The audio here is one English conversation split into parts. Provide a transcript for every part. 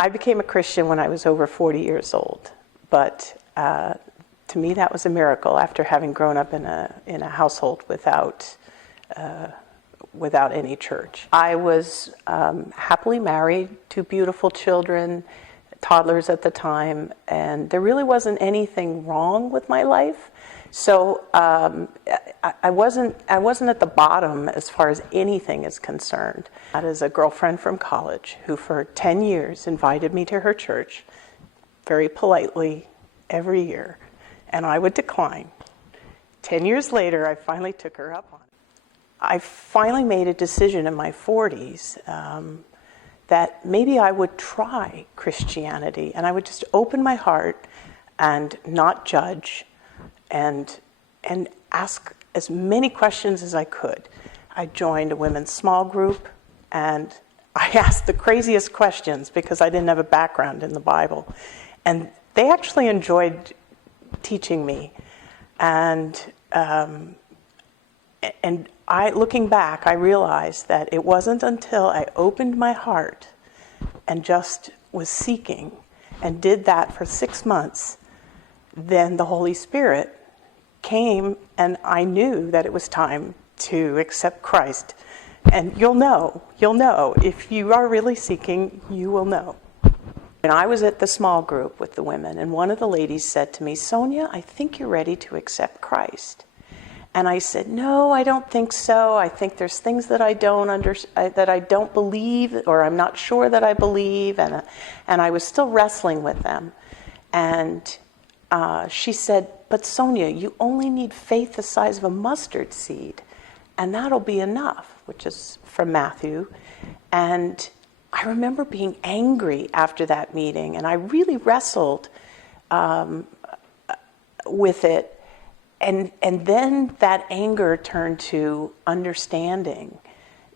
I became a Christian when I was over 40 years old, but to me that was a miracle after having grown up in a household without any church. I was happily married, 2 beautiful children, toddlers at the time, and there really wasn't anything wrong with my life. So I wasn't at the bottom as far as anything is concerned. That is a girlfriend from college who for 10 years invited me to her church very politely every year, and I would decline. 10 years later, I finally took her up on it. I finally made a decision in my 40s that maybe I would try Christianity, and I would just open my heart and not judge and ask as many questions as I could. I joined a women's small group, and I asked the craziest questions because I didn't have a background in the Bible. And they actually enjoyed teaching me. And looking back, I realized that it wasn't until I opened my heart and just was seeking and did that for 6 months, then the Holy Spirit came, and I knew that it was time to accept Christ. And you'll know. If you are really seeking, you will know. And I was at the small group with the women, and one of the ladies said to me, "Sonja, I think you're ready to accept Christ." And I said, "No, I don't think so. I think there's things that I don't believe, or I'm not sure that I believe." And I was still wrestling with them. And she said, "But Sonja, you only need faith the size of a mustard seed, and that'll be enough," which is from Matthew. And I remember being angry after that meeting, and I really wrestled with it. And then that anger turned to understanding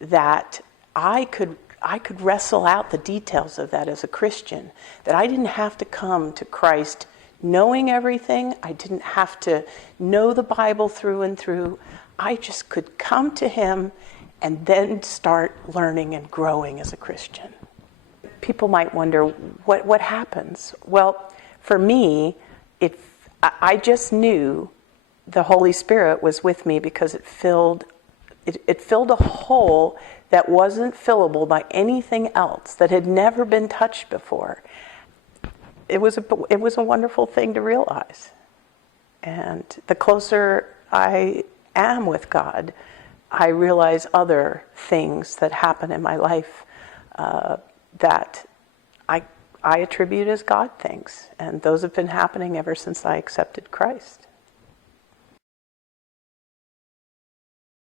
that I could wrestle out the details of that as a Christian, that I didn't have to come to Christ knowing everything. I didn't have to know the Bible through and through. I just could come to Him and then start learning and growing as a Christian. People might wonder, what happens? Well, for me, I just knew the Holy Spirit was with me because it filled a hole that wasn't fillable by anything else, that had never been touched before. It was a wonderful thing to realize. And the closer I am with God, I realize other things that happen in my life that I attribute as God things. And those have been happening ever since I accepted Christ.